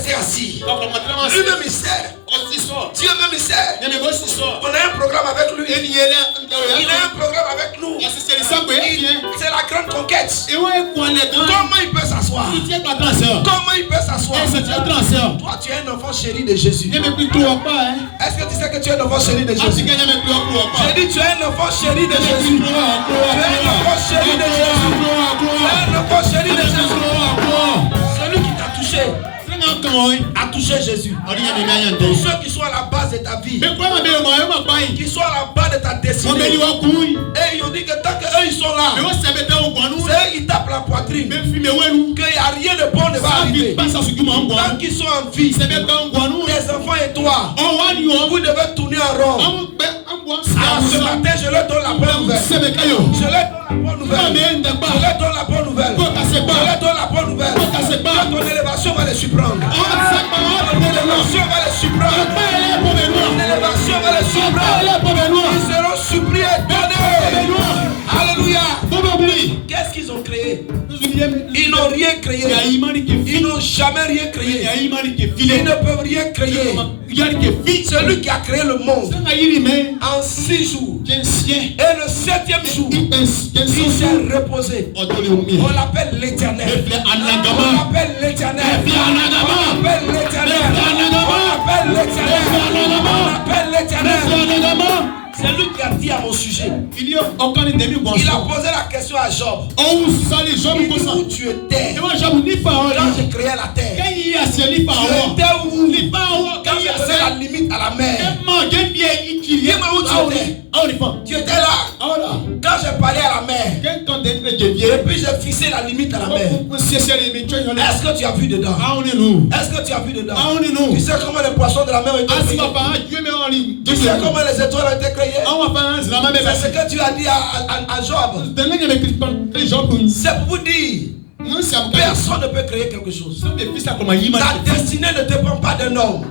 rester assis. Lui-même il sait. Dieu même il sait. On a un programme avec lui. Il a un programme avec nous. C'est la grande conquête. Comment il peut s'asseoir? Comment il peut s'asseoir? Toi, tu es un enfant chéri de Jésus. Est-ce que tu sais que tu es un enfant chéri de Jésus? J'ai dit, tu es un enfant chéri de Jésus. Tu es un enfant chéri de Jésus. Tu es un enfant chéri de Jésus. Celui qui t'a touché a touché Jésus. Tous ceux qui sont à la base de ta vie, qui sont à la base de ta destinée, et ils ont dit que tant qu'eux ils sont là, c'est eux qui tapent la poitrine, qu'il n'y a rien de bon ne va arriver. Tant qu'ils sont en vie, tes enfants et toi, vous devez tourner en rond. Ce matin, je leur donne la bonne nouvelle. Je leur donne la bonne nouvelle. Je leur donne la bonne nouvelle. Ton élévation va les surprendre. Ton élévation va les surprendre. Ton élévation va les surprendre. Ils seront surpris et donnés. Alléluia. Qu'est-ce qu'ils ont créé? Ils n'ont rien créé. Ils n'ont jamais rien créé. Ils ne peuvent rien créer. Celui qui a créé le monde en 6 jours et le 7e jour il s'est reposé. On l'appelle l'Éternel. On l'appelle l'Éternel. On l'appelle l'Éternel. On l'appelle l'Éternel. C'est lui qui a dit à mon sujet. Il a posé la question à Job. Où tu étais quand je créais la terre? Tu étais où quand je faisais la limite à la mer? Tu étais là quand j'ai parlé à la mer. Et puis j'ai fixé la limite à la mer. Est-ce que tu as vu dedans? Est-ce que tu as vu dedans? Tu sais comment les poissons de la mer ont été créés? Tu sais comment les étoiles ont été créées? C'est ce que tu as dit à Job. C'est pour vous dire, personne ne peut créer quelque chose. Ta destinée ne dépend pas d'un homme.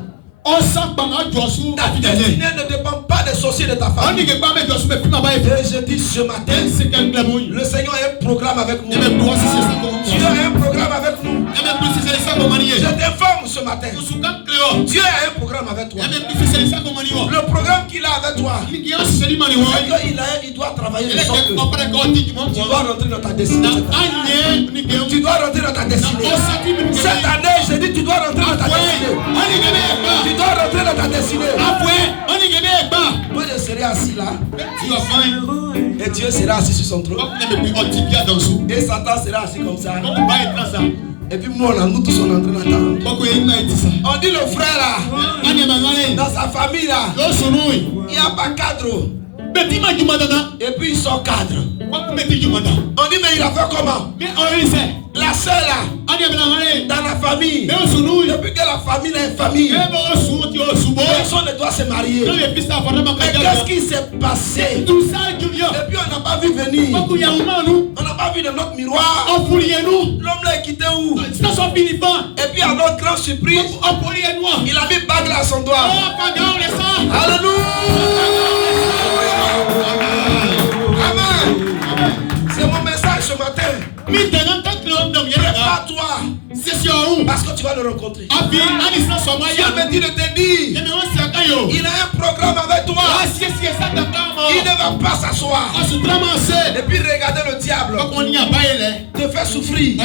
Ta destinée ne dépend pas des sorciers de ta famille. Et je dis ce matin, le Seigneur a un programme avec nous. Dieu a un programme avec nous. Je t'informe ce matin, Dieu a un programme avec toi. Le programme qu'il a avec toi, il doit travailler de sorte que tu dois rentrer dans ta destinée. Tu dois rentrer dans ta destinée. Cette année, je dis tu dois rentrer dans ta destinée. Tu dois rentrer dans ta destinée. Moi je serai assis là. Et Dieu sera assis sur son trône. Et Satan sera assis comme ça. Et puis moi, nous tous on est en train d'attendre. On dit le frère là, dans sa famille là, il n'y a pas cadre. Et puis il sort cadre. On dit mais il a fait comment? La sœur là, dans la famille, depuis que la famille est une famille, personne ne doit se marier. Mais qu'est-ce qui s'est passé? Et puis on n'a pas vu venir. On n'a pas vu de notre miroir. L'homme là est quitté où? Et puis à notre grande surprise, il a mis bague là à son doigt. Alléluia. Amen. C'est mon message ce matin. Pas toi. Parce que tu vas le rencontrer. Dieu me dit de te dire, il a un programme avec toi. Il ne va pas s'asseoir et puis regarder le diable te faire souffrir. Il a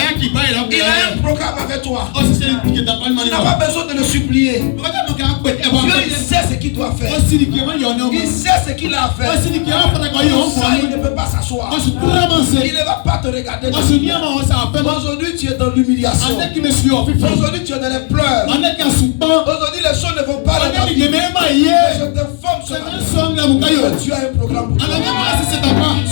un programme avec toi. Tu n'as pas besoin de le supplier. Dieu il sait ce qu'il doit faire. Il sait ce qu'il a à faire. Ça, il ne peut pas s'asseoir. Il ne va pas te regarder. Aujourd'hui tu es dans l'humiliation. Aujourd'hui tu es dans les pleurs. Aujourd'hui les choses ne vont pas dans ta vie. Je t'informe ce matin. Tu as un programme pour toi.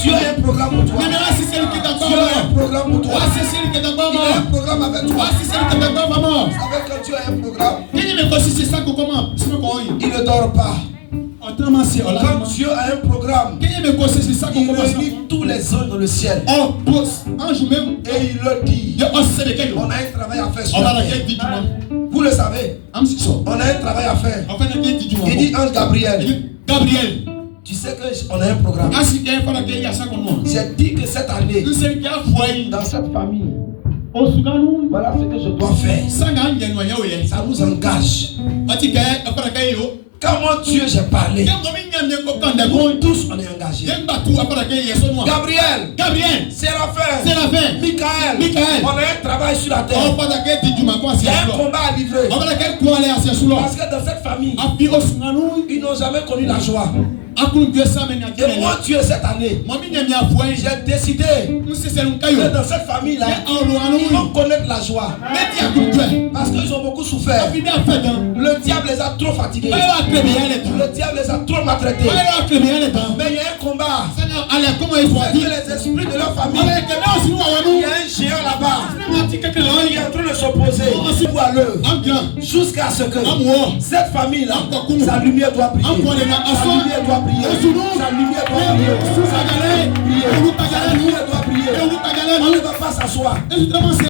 Tu as un programme pour toi. Tu as un programme pour toi. Il a un programme avec toi. Vous savez quand tu as un programme, il ne dort pas. Quand Dieu a un programme, il réunit tous les anges dans le ciel. Et il leur dit, on a un travail à faire sur la terre. Vous le savez, on a un travail à faire. Il dit ange Gabriel, tu sais qu'on a un programme. J'ai dit que cette année, dans cette famille, Voilà ce que je dois faire. Ça nous engage. Comment Dieu j'ai parlé. Tous on est engagés. Gabriel, Séraphin, Michael. On a un travail sur la terre. Il y a un combat à livrer. Parce que dans cette famille, ils n'ont jamais connu la joie. Et moi, Dieu, cette année, j'ai décidé que dans cette famille-là, ils vont connaître la joie. Parce qu'ils ont beaucoup souffert. Le diable les a trop fatigués. Le diable les a trop maltraités. Mais il y a un combat. C'est que les esprits de leur famille, il y a un géant là-bas qui est en train de s'opposer à l'œuvre. Jusqu'à ce que cette famille-là, sa lumière doit briller. Sa lumière doit briller. Sa lumière doit briller. Sa lumière doit briller. On ne va pas s'asseoir.